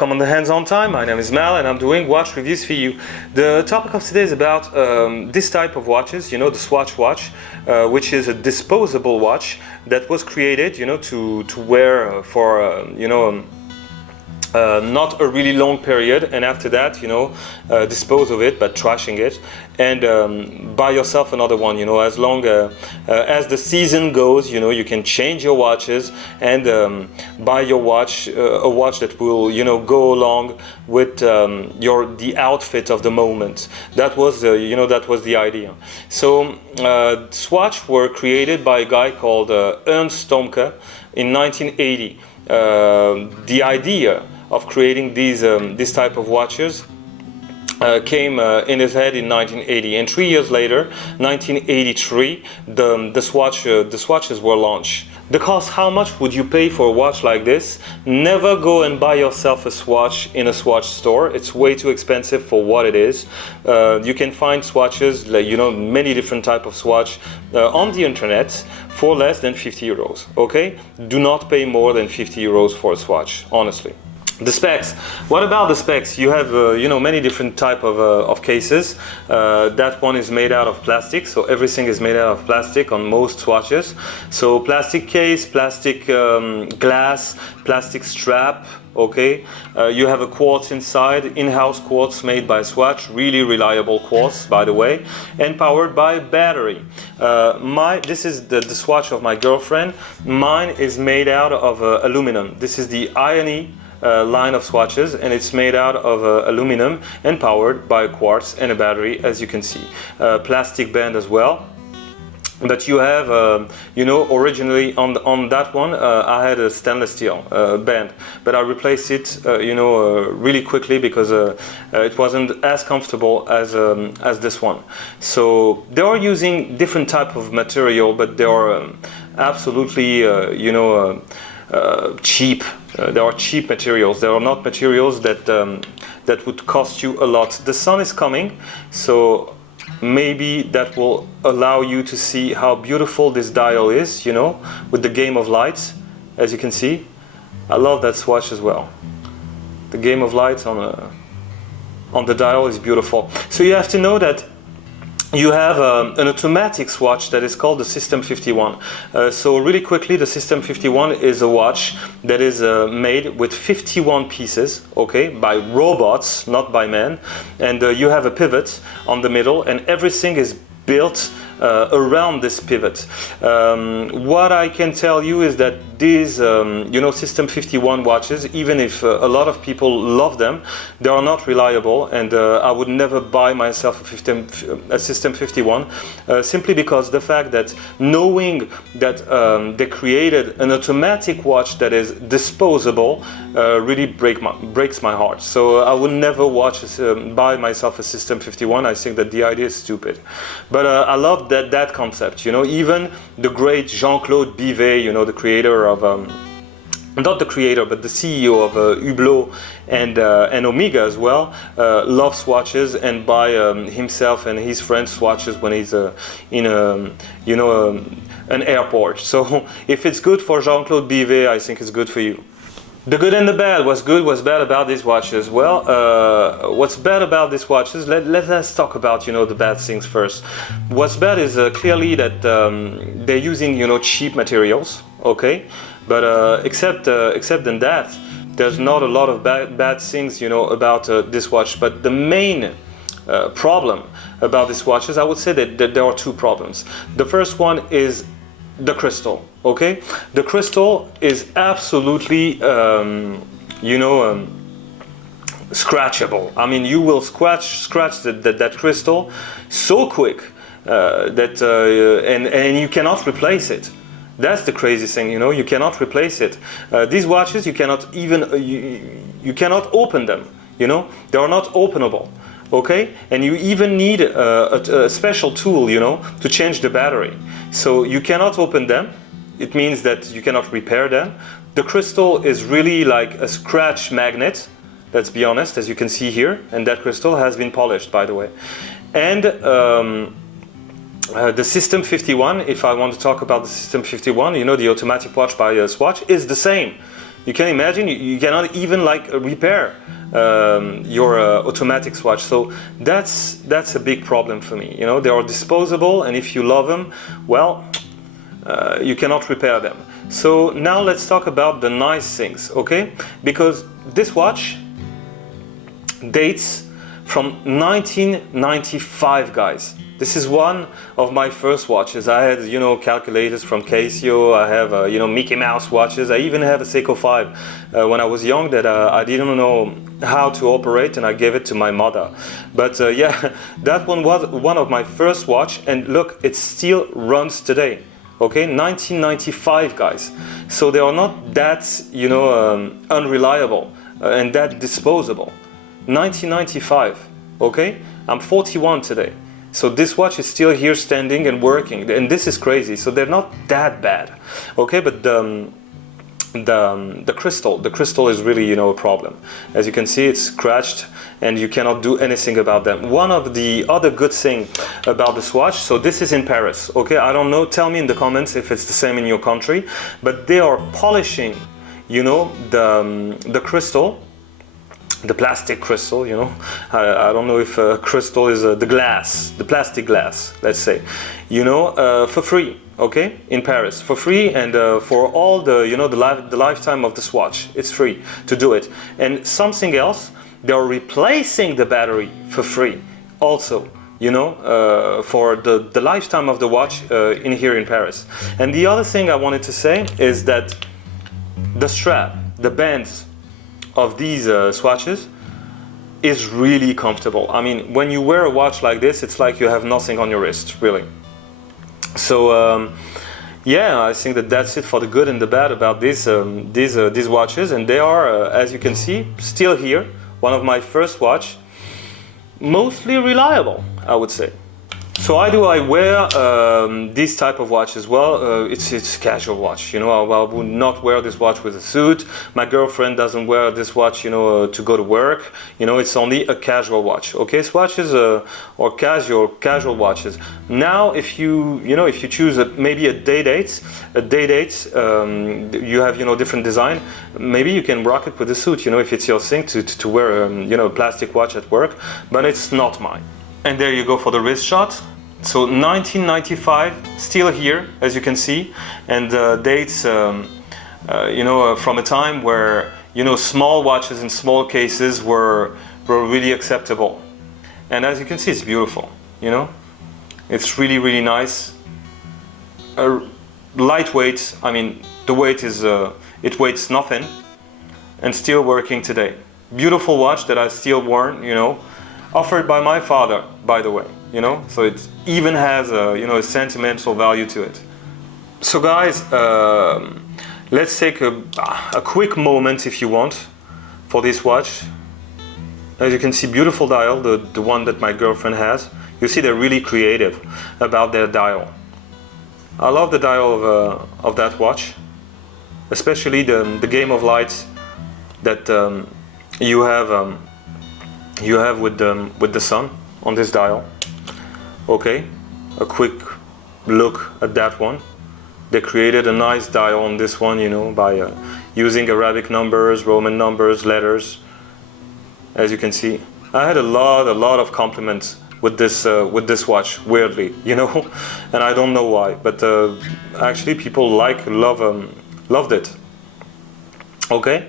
Welcome on the Hands-On Time. My name is Mal and I'm doing watch reviews for you. The topic of today is about this type of watches, the Swatch watch, which is a disposable watch that was created, to wear for, not a really long period, and after that, dispose of it by trashing it and buy yourself another one. As long as the season goes, you can change your watches and buy your watch, a watch that will, go along with the outfit of the moment. That was, that was the idea. So Swatch were created by a guy called Ernst Tomke in 1980. The idea of creating this type of watches came in his head in 1980, and 3 years later, 1983, the Swatches were launched. The cost, how much would you pay for a watch like this? Never go and buy yourself a Swatch in a Swatch store. It's way too expensive for what it is. You can find Swatches, many different type of Swatch on the internet for less than 50 euros, okay? Do not pay more than 50 euros for a Swatch, honestly. The specs. What about the specs? You have, many different type of cases. That one is made out of plastic, so everything is made out of plastic on most Swatches. So plastic case, plastic glass, plastic strap. Okay, you have a quartz inside, in-house quartz made by Swatch, really reliable quartz, by the way, and powered by battery. This is the Swatch of my girlfriend. Mine is made out of aluminum. This is the Ione line of Swatches, and it's made out of aluminum and powered by a quartz and a battery, as you can see. Plastic band as well. But you have, originally on that one, I had a stainless steel band, but I replaced it, really quickly because it wasn't as comfortable as this one. So they are using different type of material, but they are absolutely, cheap. There are cheap materials. There are not materials that would cost you a lot. The sun is coming, so maybe that will allow you to see how beautiful this dial is, with the game of lights, as you can see. I love that Swatch as well. The game of lights on the dial is beautiful. So you have to know that you have an automatic Swatch that is called the System 51. So really quickly, the System 51 is a watch that is made with 51 pieces, okay, by robots, not by men. And you have a pivot on the middle, and everything is built around this pivot. What I can tell you is that these, System 51 watches, even if a lot of people love them, they are not reliable, and I would never buy myself a System 51, simply because the fact that knowing that they created an automatic watch that is disposable really breaks my heart. So I would never buy myself a System 51. I think that the idea is stupid. But I love that concept, even the great Jean-Claude Bivet, the creator of, not the creator, but the CEO of Hublot and Omega as well, loves Swatches and buy himself and his friends Swatches when he's in an airport. So if it's good for Jean-Claude Bivet, I think it's good for you. The good and the bad. What's good, what's bad about these watches? Well, what's bad about these watches? Let's talk about, the bad things first. What's bad is clearly that they're using, cheap materials, okay? But except in that, there's not a lot of bad things, about this watch. But the main problem about these watches, I would say that there are two problems. The first one is the crystal, okay? The crystal is absolutely, scratchable. I mean, you will scratch that crystal so quick and you cannot replace it. That's the crazy thing, you cannot replace it. These watches, you cannot even, you cannot open them, they are not openable. Okay, and you even need a special tool, to change the battery. So you cannot open them. It means that you cannot repair them. The crystal is really like a scratch magnet, let's be honest, as you can see here. And that crystal has been polished, by the way. And the System 51, if I want to talk about the System 51, the automatic watch by Swatch, is the same. You can imagine you cannot even like repair your automatic Swatch. So that's a big problem for me. You know, they are disposable, and if you love them, well, you cannot repair them. So now let's talk about the nice things, okay? Because this watch dates from 1995, guys. This is one of my first watches. I had, you know, calculators from Casio. I have, you know, Mickey Mouse watches. I even have a Seiko 5 when I was young that I didn't know how to operate, and I gave it to my mother. But yeah, that one was one of my first watch, and look, it still runs today. Okay, 1995, guys. So they are not that, you know, unreliable and that disposable. 1995, okay? I'm 41 today. So this watch is still here standing and working, and this is crazy. So they're not that bad, okay? But the crystal is really, you know, a problem. As you can see, it's scratched and you cannot do anything about them. One of the other good thing about the Swatch, so this is in Paris, okay? I don't know, tell me in the comments if it's the same in your country, but they are polishing, you know, the crystal, the plastic crystal, you know. I don't know if crystal is the glass, the plastic glass, let's say, you know, for free, okay, in Paris, for free, and for all the, you know, the lifetime of the Swatch, it's free to do it. And something else, they're replacing the battery for free, also, you know, for the lifetime of the watch here in Paris. And the other thing I wanted to say is that the strap, the bands of these Swatches is really comfortable. I mean, when you wear a watch like this, it's like you have nothing on your wrist, really. So yeah, I think that's it for the good and the bad about these watches, and they are, as you can see, still here. One of my first watch, mostly reliable, I would say. So why do I wear this type of watch as well? It's casual watch, you know. I would not wear this watch with a suit. My girlfriend doesn't wear this watch, you know, to go to work. You know, it's only a casual watch. Okay, Swatches or casual watches. Now, if you choose maybe a day date, you have, you know, different design. Maybe you can rock it with a suit. You know, if it's your thing to wear, you know, a plastic watch at work. But it's not mine. And there you go for the wrist shot. So 1995, still here, as you can see, and dates, you know, from a time where, you know, small watches in small cases were really acceptable. And as you can see, it's beautiful, you know. It's really, really nice. Lightweight, I mean, the weight is, it weighs nothing, and still working today. Beautiful watch that I still worn, you know. Offered by my father, by the way, you know, so it even has a, you know, a sentimental value to it. So guys, let's take a quick moment, if you want, for this watch. As you can see, beautiful dial, the one that my girlfriend has. You see, they're really creative about their dial. I love the dial of that watch, especially the game of lights that you have with the sun on this dial. Okay, a quick look at that one. They created a nice dial on this one, you know, by using Arabic numbers, Roman numbers, letters. As you can see, I had a lot of compliments with this watch, weirdly, you know, and I don't know why, but actually people loved it. Okay.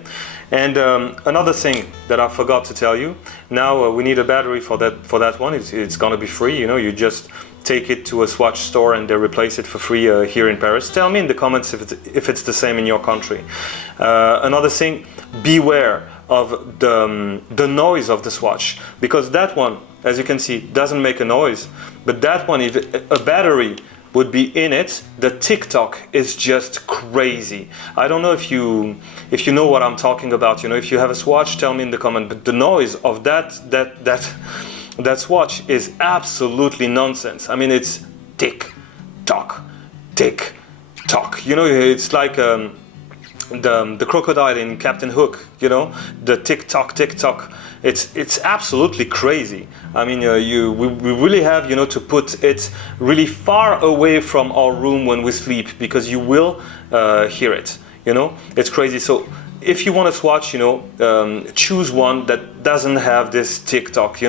And another thing that I forgot to tell you, now we need a battery for that one. It's gonna be free, you know, you just take it to a Swatch store and they replace it for free here in Paris. Tell me in the comments if it's the same in your country. Another thing, beware of the noise of the Swatch, because that one, as you can see, doesn't make a noise, but that one, if a battery would be in it, the tick-tock is just crazy. I don't know if you know what I'm talking about. You know, if you have a Swatch, tell me in the comment. But the noise of that Swatch is absolutely nonsense. I mean, it's tick-tock, tick-tock. You know, it's like the crocodile in Captain Hook. You know, the tick-tock, tick-tock. It's absolutely crazy. I mean, we really have, you know, to put it really far away from our room when we sleep, because you will hear it. You know, it's crazy. So if you want a Swatch, choose one that doesn't have this tick-tock,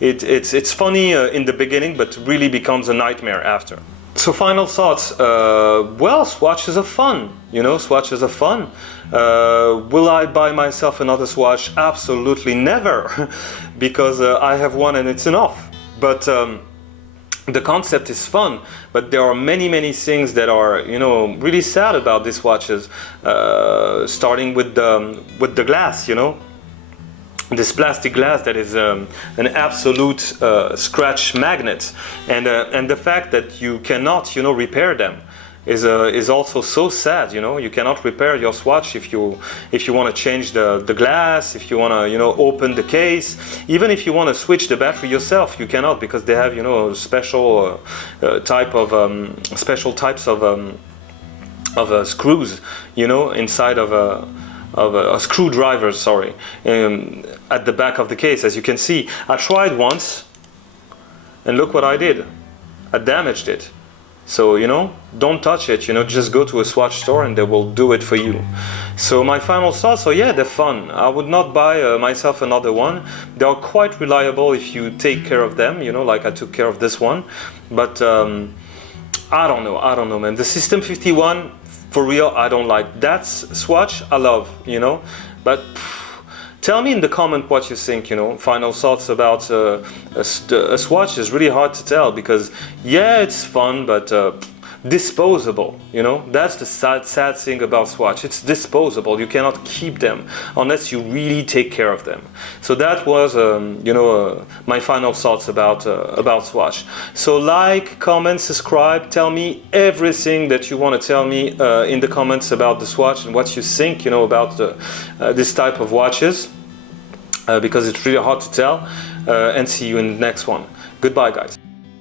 it's funny in the beginning, but really becomes a nightmare after. So final thoughts, well, swatches are fun, swatches are fun. Will I buy myself another swatch? Absolutely never, because I have one and it's enough. But the concept is fun, but there are many things that are, really sad about these watches, starting with the glass, this plastic glass that is an absolute scratch magnet, and the fact that you cannot repair them is also so sad. You cannot repair your Swatch if you want to change the glass, if you want to open the case, even if you want to switch the battery yourself, you cannot, because they have special special types of screws inside of a screwdriver, sorry, at the back of the case. As you can see, I tried once and look what I did. I damaged it. So don't touch it, just go to a Swatch store and they will do it for you. So my final thoughts, so yeah, they're fun. I would not buy myself another one. They are quite reliable if you take care of them, like I took care of this one. But I don't know, man. The System 51, for real, I don't like. That Swatch I love, but tell me in the comment what you think, final thoughts about a Swatch is really hard to tell, because yeah, it's fun, but disposable, that's the sad thing about Swatch. It's disposable. You cannot keep them unless you really take care of them. So that was my final thoughts about Swatch. So like, comment, subscribe, tell me everything that you want to tell me in the comments about the Swatch and what you think about this type of watches, because it's really hard to tell, and see you in the next one. Goodbye, guys.